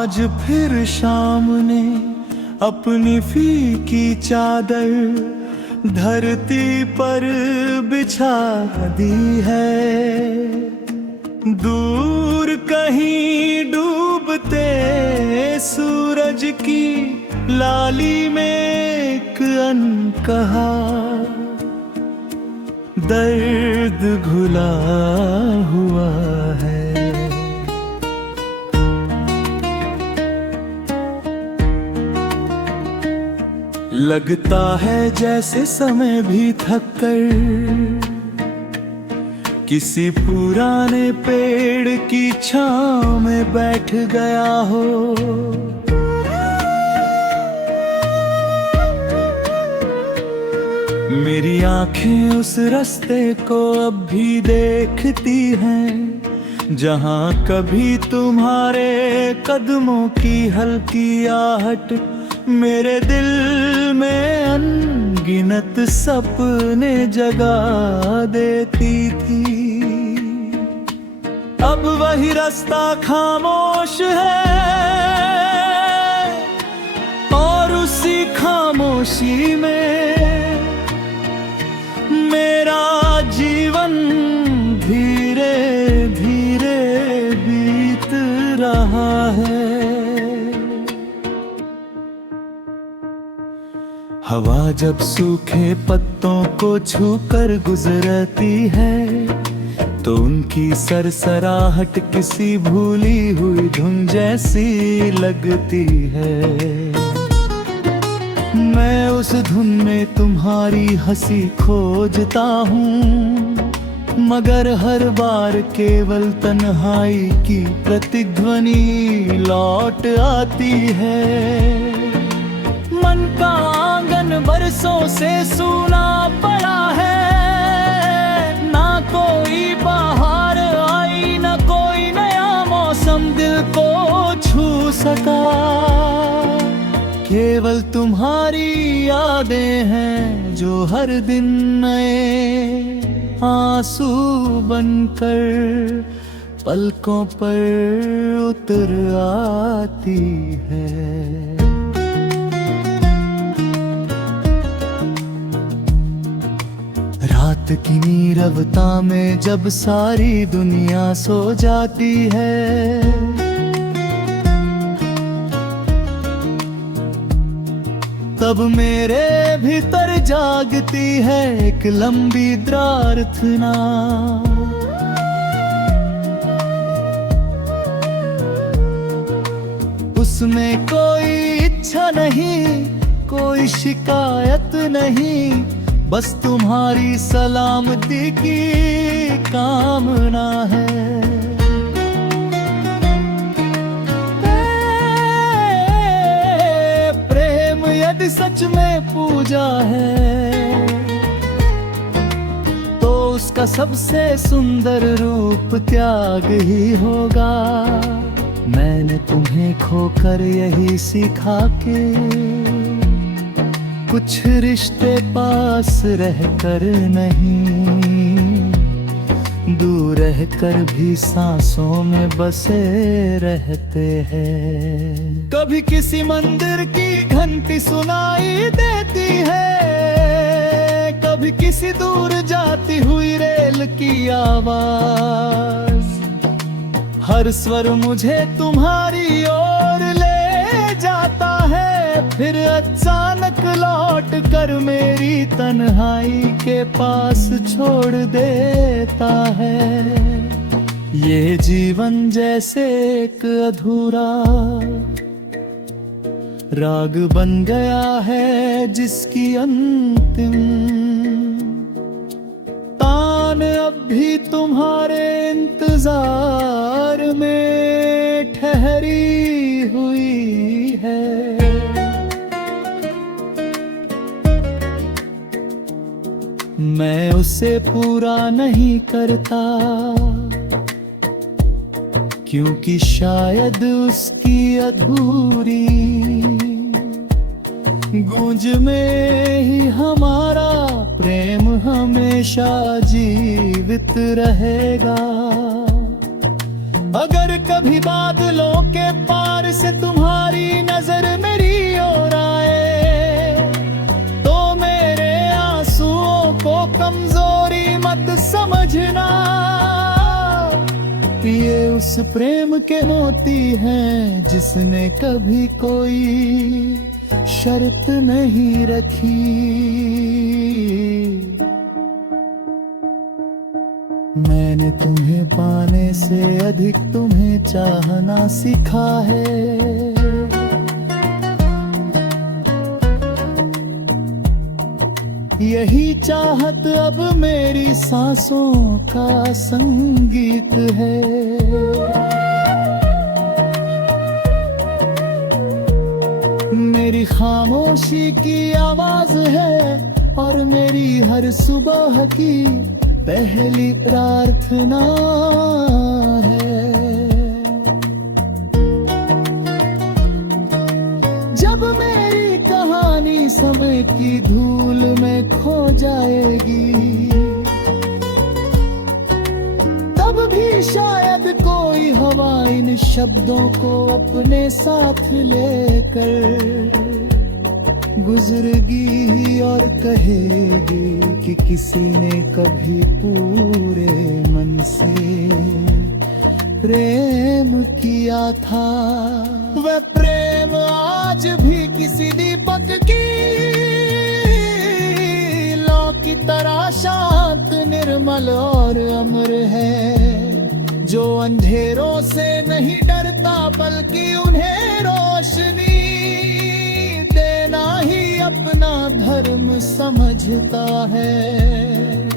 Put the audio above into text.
आज फिर शाम ने अपनी फीकी चादर धरती पर बिछा दी है। दूर कहीं डूबते सूरज की लाली में एक अनकहा दर्द घुला हुआ है। लगता है जैसे समय भी थक कर किसी पुराने पेड़ की छांव में बैठ गया हो। मेरी आंखें उस रास्ते को अब भी देखती हैं जहां कभी तुम्हारे कदमों की हल्की आहट मेरे दिल में अनगिनत सपने जगा देती थी। अब वही रास्ता खामोश है और उसी खामोशी में मेरा जीवन धीरे धीरे बीत रहा है। हवा जब सूखे पत्तों को छूकर गुजरती है तो उनकी सरसराहट किसी भूली हुई धुन जैसी लगती है। मैं उस धुन में तुम्हारी हंसी खोजता हूँ मगर हर बार केवल तन्हाई की प्रतिध्वनि लौट आती है। मन का आंगन बरसों से सूना पड़ा है, ना कोई बाहर आई ना कोई नया मौसम दिल को छू सका। केवल तुम्हारी यादें हैं जो हर दिन नए आंसू बनकर पलकों पर उतर आती है। रात की नीरवता में जब सारी दुनिया सो जाती है तब मेरे भीतर जागती है एक लंबी प्रार्थना। उसमें कोई इच्छा नहीं, कोई शिकायत नहीं, बस तुम्हारी सलामती की कामना है। प्रेम यदि सच में पूजा है तो उसका सबसे सुंदर रूप त्याग ही होगा। मैंने तुम्हें खोकर यही सीखा के कुछ रिश्ते पास रहकर नहीं, दूर रहकर भी सांसों में बसे रहते हैं। कभी किसी मंदिर की घंटी सुनाई देती है, कभी किसी दूर जाती हुई रेल की आवाज। हर स्वर मुझे तुम्हारी ओर ले जाता है, फिर अचानक लौट कर मेरी तन्हाई के पास छोड़ देता है। ये जीवन जैसे एक अधूरा राग बन गया है जिसकी अंतिम तान अब भी तुम्हारे इंतजार में ठहरी हुई है। मैं उसे पूरा नहीं करता क्योंकि शायद उसकी अधूरी गूंज में ही हमारा प्रेम हमेशा जीवित रहेगा। अगर कभी बादलों के पार से तुम्हारी नजर मेरी ओर आए, तो मेरे आंसुओं को कमजोरी मत समझना। ये उस प्रेम के मोती हैं जिसने कभी कोई शर्त नहीं रखी। मैंने तुम्हें पाने से अधिक तुम्हें चाहना सीखा है। यही चाहत अब मेरी सांसों का संगीत है। मेरी खामोशी की आवाज है और मेरी हर सुबह की पहली प्रार्थना है। जब मेरी कहानी समय की धूल में खो जाएगी, तब भी शायद कोई हवा इन शब्दों को अपने साथ लेकर गुजरेगी और कहेगी कि किसी ने कभी पूरे मन से प्रेम किया था। वह प्रेम आज भी किसी दीपक की लौ की तरह शांत, निर्मल और अमर है, जो अंधेरों से नहीं डरता बल्कि उन्हें रोशनी देना ही अपना धर्म समझता है।